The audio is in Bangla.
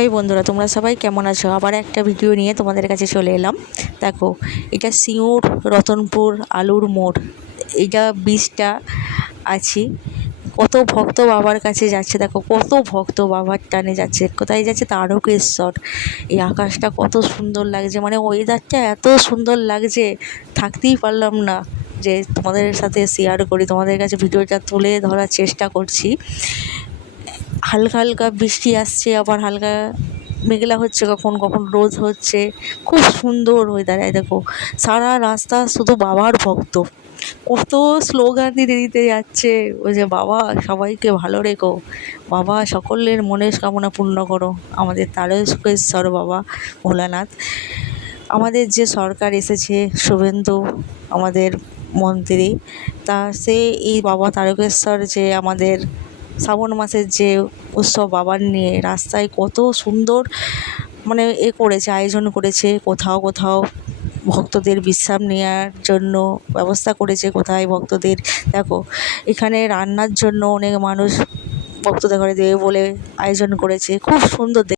হাই বন্ধুরা, তোমরা সবাই কেমন আছো? আবার একটা ভিডিও নিয়ে তোমাদের কাছে চলে এলাম। দেখো, এটা সিঙ্গুর রতনপুর আলুর মোড়। এইটা বীজটা আছি। কত ভক্ত বাবার কাছে যাচ্ছে, দেখো কত ভক্ত বাবার টানে যাচ্ছে। কোথায় যাচ্ছে? তারকেশ্বর। এই আকাশটা কত সুন্দর লাগছে, মানে ওয়েদারটা এত সুন্দর লাগছে, থাকতেই পারলাম না যে তোমাদের সাথে শেয়ার করি, তোমাদের কাছে ভিডিওটা তুলে ধরার চেষ্টা করছি। হালকা হালকা বৃষ্টি আসছে, আবার হালকা মেঘলা হচ্ছে, কখন কখন রোদ হচ্ছে। খুব সুন্দর ওয়েদার। দেখো, সারা রাস্তা শুধু বাবার ভক্ত, কত স্লোগান দিতে দিতে যাচ্ছে। ওই যে, বাবা সবাইকে ভালো রেখো, বাবা সকলের মনের কামনা পূর্ণ করো, আমাদের তারকেশ্বর বাবা ভোলানাথ। আমাদের যে সরকার এসেছে, শুভেন্দু আমাদের মন্ত্রী, তা সে এই বাবা তারকেশ্বর যে আমাদের শ্রাবণ মাসের যে উৎসব বাবার নিয়ে রাস্তায় কত সুন্দর মানে করেছে, আয়োজন করেছে। কোথাও কোথাও ভক্তদের বিশ্রাম নেওয়ার জন্য ব্যবস্থা করেছে, কোথায় ভক্তদের দেখো এখানে রান্নার জন্য অনেক মানুষ ভক্তদের ঘরে দেবে বলে আয়োজন করেছে। খুব সুন্দর।